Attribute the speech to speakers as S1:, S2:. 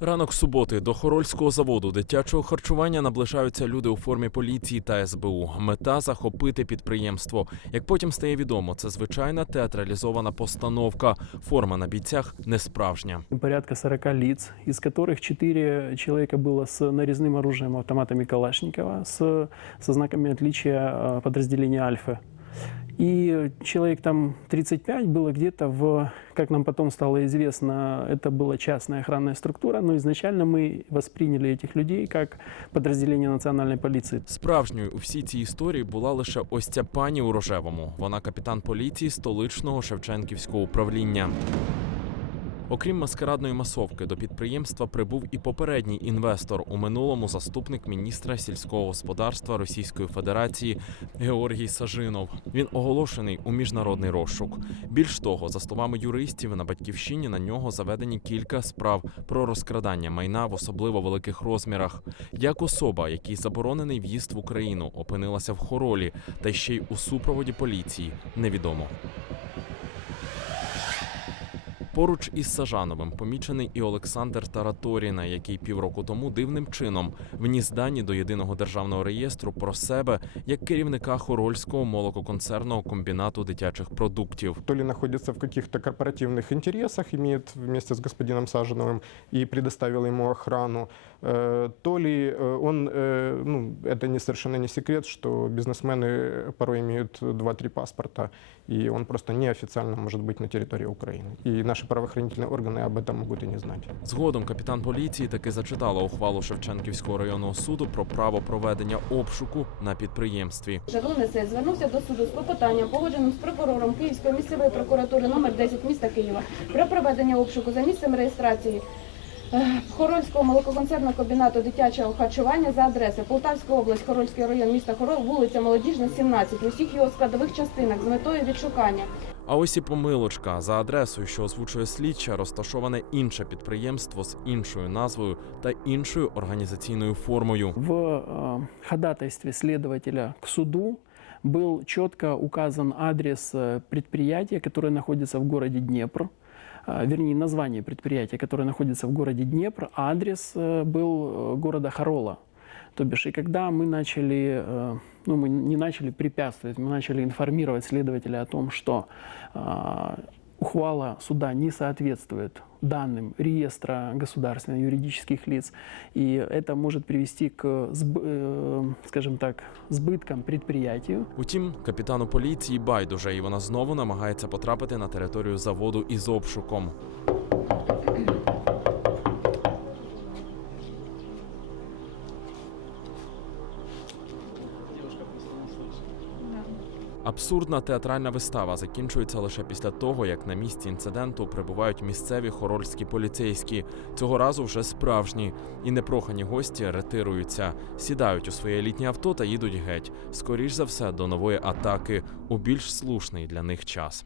S1: Ранок суботи до Хорольського заводу дитячого харчування наближаються люди у формі поліції та СБУ. Мета захопити підприємство. Як потім стає відомо, це звичайна театралізована постановка. Форма на бійцях не справжня.
S2: порядка 40 лиц, из которых 4 человека было с нарезным оружием, автоматами Калашникова, с, со знаками отличия э, подразделения Альфа. И человек там 35 было где-то в, как нам потом стало известно, это была частная охранная структура, но изначально мы восприняли этих людей как подразделение национальной полиции.
S1: Справжньою у всій цій історії була лише ось ця пані у рожевому. Вона капітан поліції столичного Шевченківського управління. Окрім маскарадної масовки, до підприємства прибув і попередній інвестор у минулому заступник міністра сільського господарства Російської Федерації Георгій Сажинов. Він оголошений у міжнародний розшук. Більш того, за словами юристів, на батьківщині на нього заведені кілька справ про розкрадання майна в особливо великих розмірах. Як особа, якій заборонений в'їзд в Україну, опинилася в хоролі, та ще й у супроводі поліції, невідомо. Поруч із Сажановим помічений і Олександр Тараторіна, який півроку тому дивним чином вніс дані до єдиного державного реєстру про себе як керівника Хорольського молококонцерного комбінату дитячих продуктів.
S3: то ли находится в каких-то корпоративных интересах, имеет вместе с господином Саженовым и предоставил ему охрану, э, то ли э, он, э, ну, это не совершенно не секрет, что бизнесмены порой имеют 2-3 паспорта, и он просто неофициально может быть на территории Украины. И наши правоохранительные органы об этом могут и не знать.
S1: Згодом капітан поліції таки зачитала ухвалу Шевченківського районного суду про право проведення обшуку на підприємстві.
S4: Жадунець звернувся до суду з клопотанням, погодженим з прокурором Київської місцевої прокуратури номер 10 міста Києва про проведення обшуку за місцем реєстрації е, Хорольського молококонцерного комбінату дитячого харчування за адресою Полтавська область, Хорольський район міста Хорол, вулиця Молодіжна, 17, в усіх його складових частинах з метою відшукання.
S1: А ось і помилочка за адресою, що озвучує слідча, розташоване інше підприємство з іншою назвою та іншою організаційною формою.
S2: В э, ходатайстве следователя к суду был четко указан адрес э, предприятия, которое находится в городе Днепр, а, вернее, название предприятия, которое находится в городе Днепр, а адрес э, был э, города Харола. То бишь, и когда мы начали, э, ну, мы не начали препятствовать, мы начали информировать следователя о том, что а, ухвала суда не соответствует данным реестра государственных юридических лиц, и это может привести к, сб- э, скажем так, сбыткам предприятию,
S1: Утім, капітану поліції байдуже, і вона знову намагається потрапити на територію заводу із обшуком. Абсурдна театральна вистава закінчується лише після того, як на місці інциденту прибувають місцеві хорольські поліцейські. Цього разу вже справжні. І непрохані гості ретируються, сідають у своє літнє авто та їдуть геть. Скоріш за все до нової атаки у більш слушний для них час.